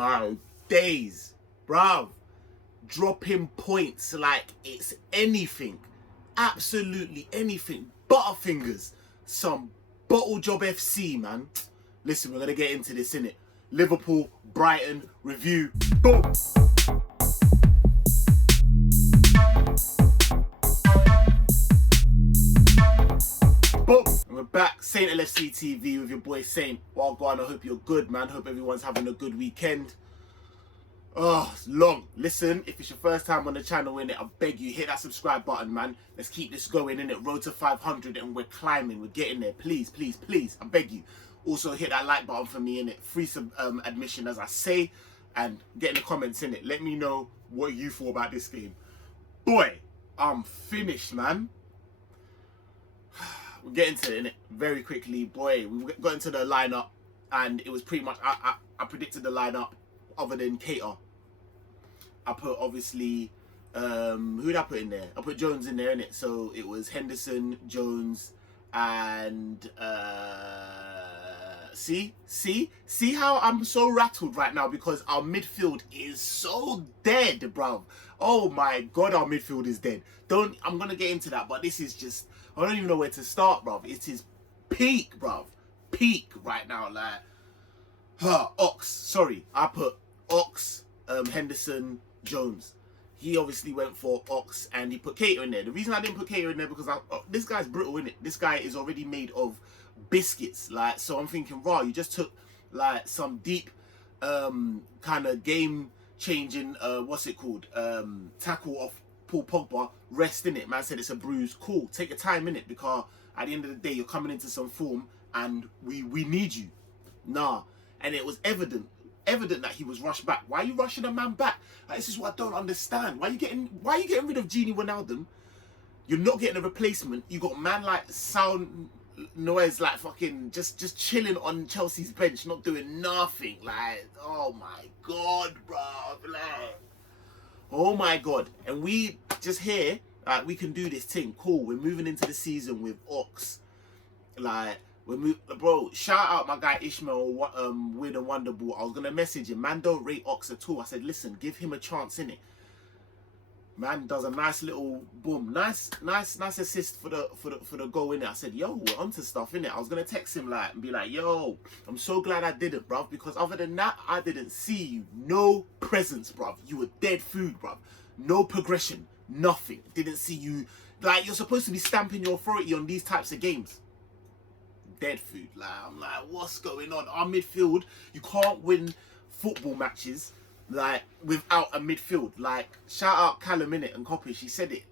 My days, bruv. Dropping points like it's anything. Absolutely anything. Butterfingers. Some bottle job FC, man. Listen, we're going to get into this, innit? Liverpool, Brighton, review. Boom! Boom! And we're back. Saint LFCTV with your boy Saint. Well, go on, I hope you're good, man. Hope everyone's having a good weekend. Oh, it's long. Listen, if it's your first time on the channel, innit, I beg you, hit that subscribe button, man. Let's keep this going, innit? Road to 500 and we're climbing. We're getting there. Please, please, please. I beg you. Also, hit that like button for me, innit? Free admission, as I say. And get in the comments, innit? Let me know what you thought about this game. Boy, I'm finished, man. We'll get into it, innit? Very quickly. Boy, we got into the lineup. And it was pretty much, I predicted the lineup. Other than Cater, I put obviously who did I put in there? I put Jones in there, innit? So it was Henderson, Jones, and see how I'm so rattled right now because our midfield is so dead, bruv. Oh my god, our midfield is dead. I'm gonna get into that, but this is just, I don't even know where to start, bruv. It is peak, bruv. Peak right now, like Ox. Sorry, I put Ox, Henderson, Jones. He obviously went for Ox and he put Cater in there. The reason I didn't put Cater in there because this guy's brittle, innit? This guy is already made of biscuits. Like, so I'm thinking, raw, you just took like some deep kind of game changing what's it called? Tackle off Paul Pogba, rest in it. Man said it's a bruise. Cool, take your time in it because at the end of the day you're coming into some form and we need you. Nah. And it was evident that he was rushed back. Why are you rushing a man back? Like, this is what I don't understand. Why are you getting rid of Gini Wijnaldum? You're not getting a replacement. You got man like Sound Noise, like fucking just chilling on Chelsea's bench, not doing nothing. Like, oh my god, bro. Like, oh my god. And we just here, like, we can do this thing. Cool. We're moving into the season with Ox. Like, bro, shout out my guy Ishmael, Win and Wonderball. I was gonna message him. Man, don't rate Ox at all. I said, listen, give him a chance, innit? Man does a nice little boom, nice assist for the goal, innit? I said, yo, we're onto stuff, innit? I was gonna text him like and be like, yo, I'm so glad I didn't, bruv, because other than that, I didn't see you. No presence, bruv. You were dead food, bruv. No progression, nothing. Didn't see you. Like, you're supposed to be stamping your authority on these types of games. Dead food. Like, I'm like, what's going on? Our midfield, you can't win football matches like without a midfield. Like, shout out Callum in it and Copy. She said it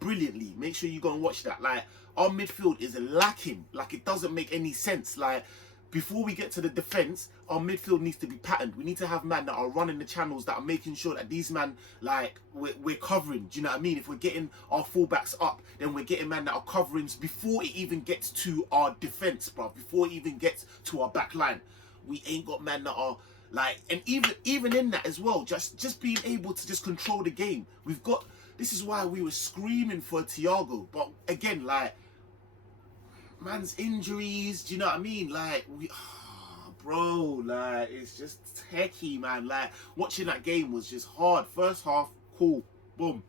brilliantly. Make sure you go and watch that. Like, our midfield is lacking. Like, it doesn't make any sense. Like, before we get to the defense, our midfield needs to be patterned. We need to have men that are running the channels, that are making sure that these men, like, we're covering. Do you know what I mean? If we're getting our fullbacks up, then we're getting men that are covering before it even gets to our defense, bro. Before it even gets to our back line. We ain't got men that are, like, and even in that as well, just being able to just control the game. We've got, this is why we were screaming for Thiago. But again, like, man's injuries, do you know what I mean? Like, bro, like, it's just techie, man. Like, watching that game was just hard. First half, cool, boom.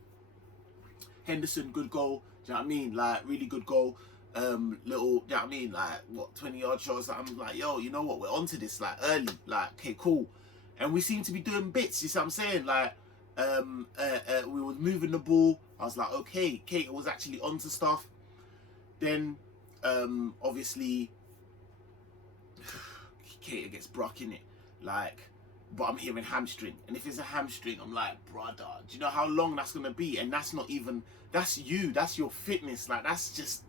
Henderson, good goal, do you know what I mean? Like, really good goal. Little, do you know what I mean? Like, what, 20-yard shots? I'm like, yo, you know what? We're onto this, like, early. Like, okay, cool. And we seem to be doing bits, you see what I'm saying? Like, we were moving the ball. I was like, okay, Kate was actually onto stuff. Then, obviously, Cater gets Brock in it, like, but I'm hearing hamstring, and if it's a hamstring, I'm like, brother, do you know how long that's gonna be? And that's not even, that's your fitness, like, that's just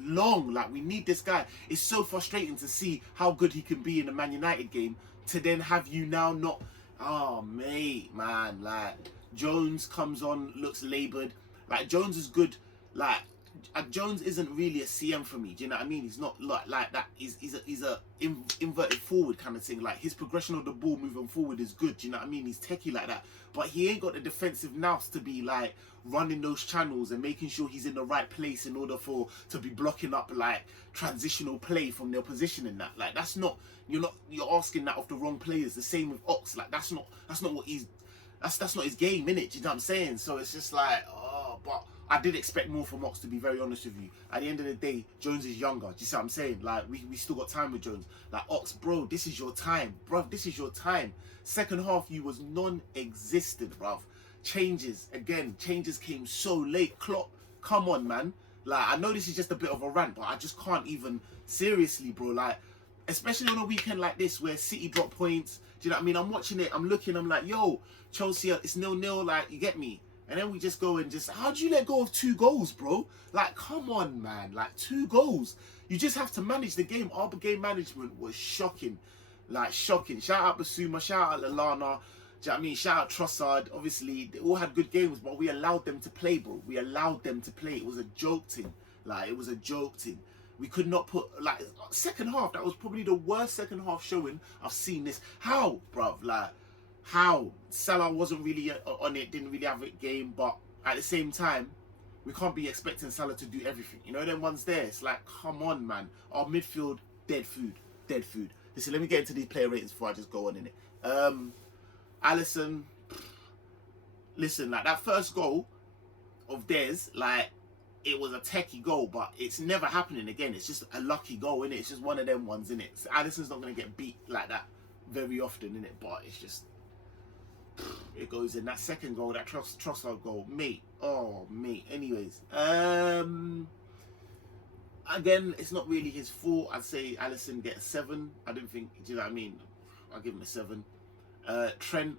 long. Like, we need this guy. It's so frustrating to see how good he can be in a Man United game, to then have you now not, oh mate, man, like, Jones comes on, looks laboured. Like, Jones is good, like, Jones isn't really a CM for me. Do you know what I mean? He's not like that. He's a inverted forward kind of thing. Like his progression of the ball moving forward is good. Do you know what I mean? He's techie like that, but he ain't got the defensive nous to be like running those channels and making sure he's in the right place in order to be blocking up like transitional play from their position and that. Like that's not you're asking that of the wrong players. The same with Ox. Like that's not what he's that's not his game, innit? Do you know what I'm saying? So it's just like, oh, but I did expect more from Ox, to be very honest with you. At the end of the day, Jones is younger. Do you see what I'm saying? Like, we still got time with Jones. Like, Ox, bro, this is your time. Bruv, this is your time. Second half, you was non-existent, bruv. Changes came so late. Klopp, come on, man. Like, I know this is just a bit of a rant, but I just can't even, seriously, bro. Like, especially on a weekend like this where City drop points. Do you know what I mean? I'm watching it, I'm looking, I'm like, yo, Chelsea, it's 0-0, like, you get me? And then we just go and just, how'd you let go of 2 goals, bro? Like, come on, man. Like, 2 goals. You just have to manage the game. Our game management was shocking. Like, shocking. Shout out Basuma, shout out Lallana. Do you know what I mean? Shout out Trossard. Obviously, they all had good games, but we allowed them to play, bro. We allowed them to play. It was a joke thing. Like, it was a joke thing. We could not put, like, second half, that was probably the worst second half showing I've seen this. How, bruv? Like, how? Salah wasn't really on it, didn't really have a game, but at the same time, we can't be expecting Salah to do everything. You know, them ones there, it's like, come on, man. Our midfield, dead food. Dead food. Listen, let me get into these player ratings before I just go on in it. Alisson, listen, like, that first goal of theirs, like, it was a techie goal, but it's never happening again. It's just a lucky goal, innit? It's just one of them ones, innit? So Alisson's not going to get beat like that very often, innit? But it's just, it goes in. That second goal, that Trossard goal, mate. Oh, mate. Anyways, again, it's not really his fault. I'd say Alisson get a 7. I don't think, do you know what I mean? I'll give him a 7. Trent,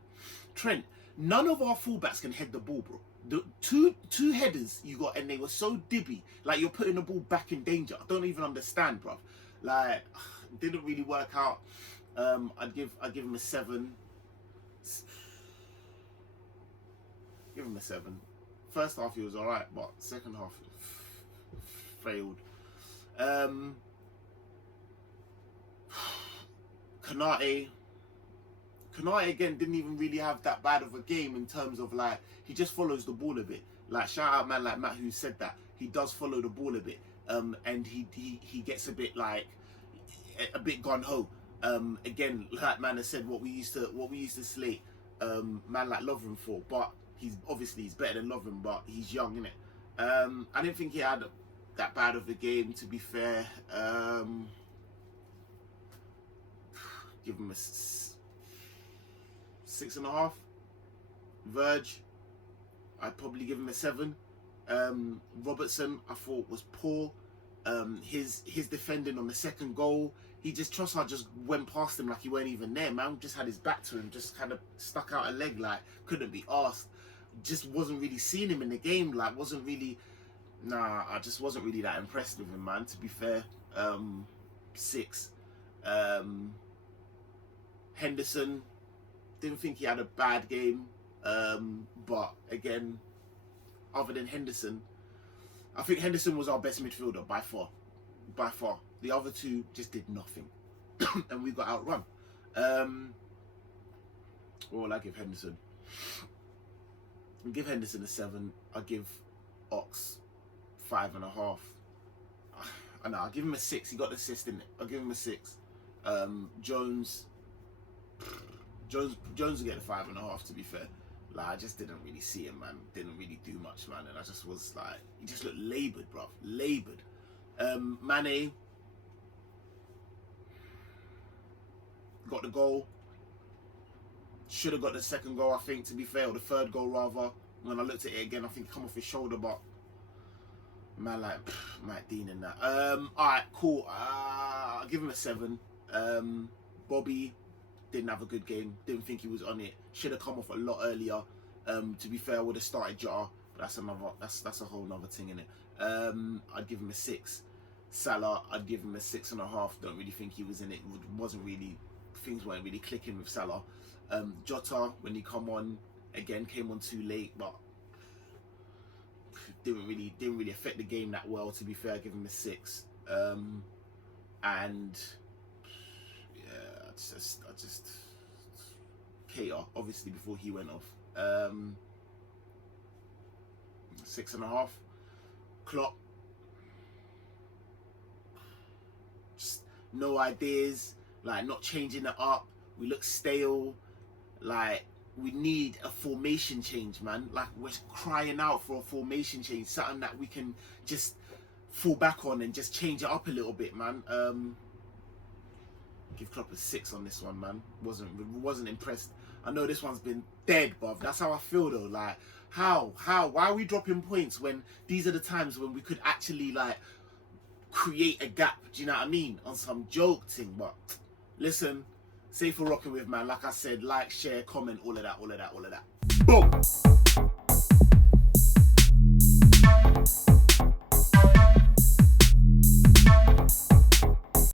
none of our fullbacks can head the ball, bro. The two headers you got, and they were so dibby. Like, you're putting the ball back in danger. I don't even understand, bruv. Like, didn't really work out. I'd give him a 7. Give him a 7. First half he was alright, but second half failed. Kanate again didn't even really have that bad of a game in terms of, like, he just follows the ball a bit. Like, shout out man like Matt who said that. He does follow the ball a bit. And he gets a bit gun ho. Again, like man has said, what we used to slate man like Lovren for, but he's better than Lovren, but he's young, innit? I didn't think he had that bad of a game, to be fair. Give him a 6.5. Verge, I'd probably give him a 7. Robertson, I thought was poor. His defending on the second goal, Trossard just went past him like he weren't even there, man. Just had his back to him, just kind of stuck out a leg, like, couldn't be asked. Just wasn't really seeing him in the game, like, I just wasn't really that impressed with him, man, to be fair. 6. Henderson, didn't think he had a bad game, but again, other than Henderson, I think Henderson was our best midfielder by far. The other two just did nothing, and we got outrun. What will I give Henderson? I'll give Henderson a 7. I'll give Ox 5.5. I know, I'll give him a 6. He got the assist in it. I'll give him a 6. Jones will get a 5.5, to be fair. Like, I just didn't really see him, man. Didn't really do much, man. And I just was like, he just looked laboured, bruv. Laboured. Mane got the goal. Should have got the second goal, I think, to be fair, or the third goal rather. When I looked at it again, I think it come off his shoulder, but man, like, Mike Dean and that. Alright, cool. I'll give him a 7. Bobby didn't have a good game. Didn't think he was on it. Should have come off a lot earlier. To be fair, I would have started Jota, but that's a whole nother thing, innit? I'd give him a 6. Salah, I'd give him a 6.5. Don't really think he was in it. Things weren't really clicking with Salah. Jota, when he came on too late, but didn't really affect the game that well. To be fair, I give him a 6. And yeah, I just Cater obviously before he went off. 6.5. Klopp, just no ideas, like not changing it up. We look stale. Like, we need a formation change, man. Like, we're crying out for a formation change, something that we can just fall back on and just change it up a little bit, man. Give Klopp a 6 on this one, man. Wasn't impressed. I know this one's been dead, bruv. That's how I feel though. Like, why are we dropping points when these are the times when we could actually like create a gap? Do you know what I mean? On some joke thing, but listen. Safe for rocking with, man. Like I said, like, share, comment, all of that. Boom!